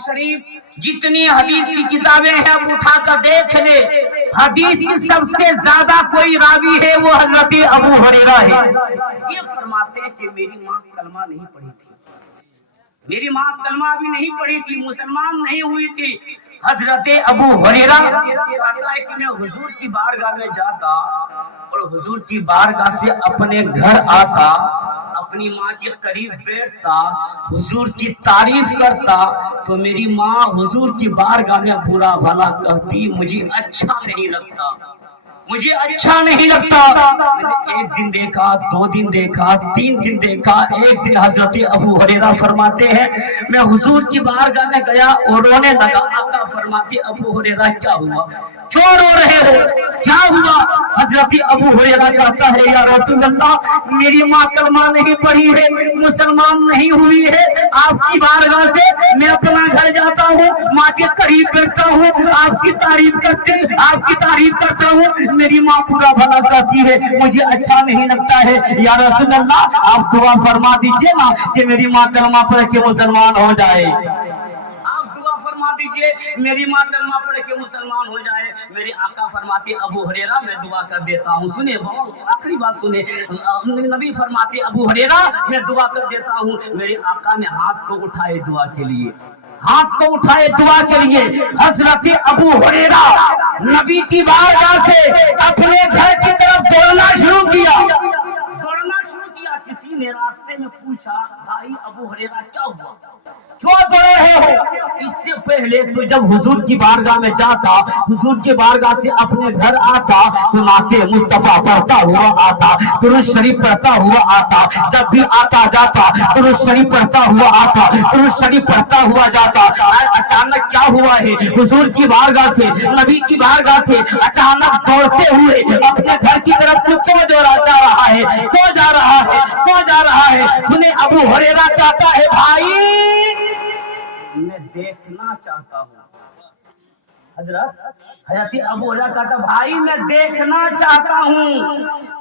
शरीफ जितनी हदीस की किताबें हैं अब उठा कर देख ले, हदीस की सबसे ज्यादा कोई रावी है वो हजरत अबू हुरैरा है। ये फरमाते हैं कि मेरी माँ कलमा नहीं पढ़ी थी, मेरी माँ कलमा भी नहीं पढ़ी थी, मुसलमान नहीं हुई थी। हजरत अबू हुरैरा कहता है कि मैं हुजूर की बारगाह में जाता और हुजूर की बारगाह से अपने घर आता, अपनी माँ के करीब बैठता, हुजूर की तारीफ करता, तो मेरी माँ हुजूर की बारगाह में बुरा भला कहती, मुझे अच्छा नहीं लगता, मुझे अच्छा नहीं लगता। मैंने एक दिन देखा, 2 दिन देखा, 3 दिन देखा, एक दिन हजरत अबू हुरैरा फरमाते हैं मैं हुजूर की बारगाह में गया और रोने लगा। आका फरमाते अबू हुरैरा क्या हुआ, क्यों रो रहे हो, क्या हुआ? हजरत अबू हुरैरा कहता है या रसूल अल्लाह, मेरी माँ कलमा नहीं पढ़ी है, मुसलमान नहीं हुई है, आपकी बारगाह से मैं अपना घर जाता हूँ, माँ के करीब बैठता हूँ, आपकी तारीफ करता हूँ, मेरी माँ पूरा भला कहती है, मुझे अच्छा नहीं लगता है। या रसूल अल्लाह, आप दुआ फरमा दीजिए ना कि मेरी माँ कलमा पढ़ के मुसलमान हो जाए, आप दुआ फरमा दीजिए मेरी माँ कलमा पढ़ के मुसलमान हो जाए। मेरे आका फरमाते अबू हुरैरा मैं दुआ कर देता हूँ। सुने आखिरी बात सुने, नबी फरमाते अबू हुरैरा मैं दुआ कर देता हूँ। मेरे आका ने हाथ को उठाए दुआ के लिए, हाथ को उठाए दुआ के लिए। हजरत अबू हुरैरा नबी की बारगाह से अपने घर की तरफ दौड़ना शुरू किया, किसी ने रास्ते में पूछा भाई अबू हुरैरा क्या हुआ, क्यों दौड़ रहे हो? इससे पहले तो जब हुजूर की बारगाह में जाता, हुजूर की बारगाह से अपने घर आता तो नाते मुस्तफा पढ़ता हुआ आता, दुरूद शरीफ पढ़ता हुआ आता, जब भी आता जाता दुरूद शरीफ पढ़ता हुआ आता, दुरूद शरीफ पढ़ता हुआ जाता। अचानक क्या हुआ है, हुजूर की बारगाह से, नबी की बारगाह से अचानक दौड़ते हुए अपने घर की तरफ क्यों जा रहा है, क्यों जा रहा है, क्यों जा रहा है? सुने अबू हुरैरा कहता है भाई मैं देखना चाहता हूँ। हजरत अबू हुरैरा कहता भाई मैं देखना चाहता हूँ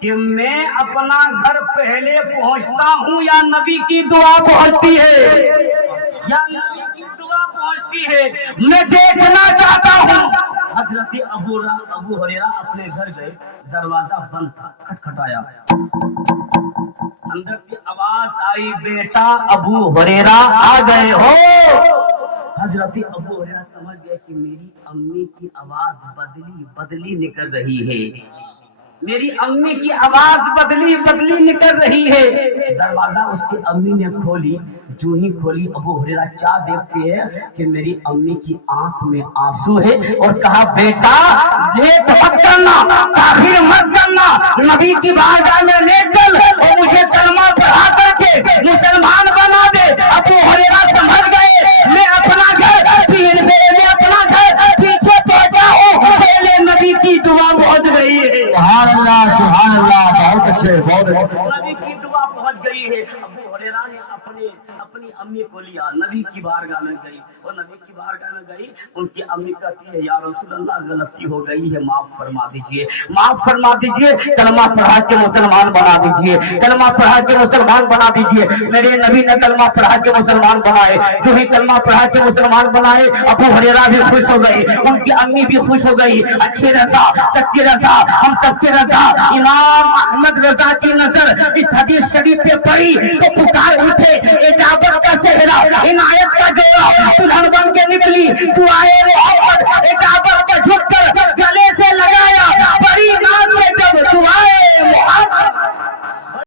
कि मैं अपना घर पहले पहुँचता हूँ या नबी की दुआ पहुँचती है, या नबी की दुआ पहुँचती है, मैं देखना चाहता हूँ। हजरत अबू हुरैरा अपने घर गए, दरवाजा बंद था, खटखटाया, अंदर से आवाज आई बेटा अबू हुरैरा आ गए हो। हजरत अबू हुरैरा समझ गए कि मेरी अम्मी की आवाज बदली निकल रही है, मेरी अम्मी की आवाज बदली निकल रही है। दरवाजा उसकी अम्मी ने खोली, जो ही खोली अबू हुरैरा क्या देखते हैं कि मेरी अम्मी की आंख में आंसू है, और कहा बेटा लेट मत करना, ताखीर मत करना, नबी की बारगाह में ले चल और मुझे कलमा पढ़ा करके मुसलमान बना दे। अबू हुरैरा समझ गए मैं अपना घर पीछे पहुंचा हूँ, पहले नबी की दुआ पहुंच गई है। सुभान अल्लाह, बहुत अच्छे, बहुत नबी की दुआ पहुंच गई है। अबू हुरैरा ने अपनी अम्मी को लिया, नबी की बारगाह में गई, और नबी की बारगाह में गई, उनकी अम्मी कहती है या रसूल अल्लाह गलती हो गई है, माफ फरमा दीजिए, माफ फरमा दीजिए, कलमा पढ़ा के मुसलमान बना दीजिए, कलमा पढ़ा के मुसलमान बना दीजिए। मेरे नबी ने कलमा पढ़ा के मुसलमान बनाए, जो ही कलमा पढ़ा के मुसलमान बनाए अबू हुरैरा भी खुश हो गई, उनकी अम्मी भी खुश हो गई। अच्छी रजा, सच्ची रजा, हम सबके रजा। इमाम अहमद रजा की नजर इस हदीस शरीफ पे पड़ी तो पुकार उठे, इजाजत का सेहरा, इनायत का जोड़ा दुल्हन बन के निकली, दुआए मोहब्बत इजाजत पर झुककर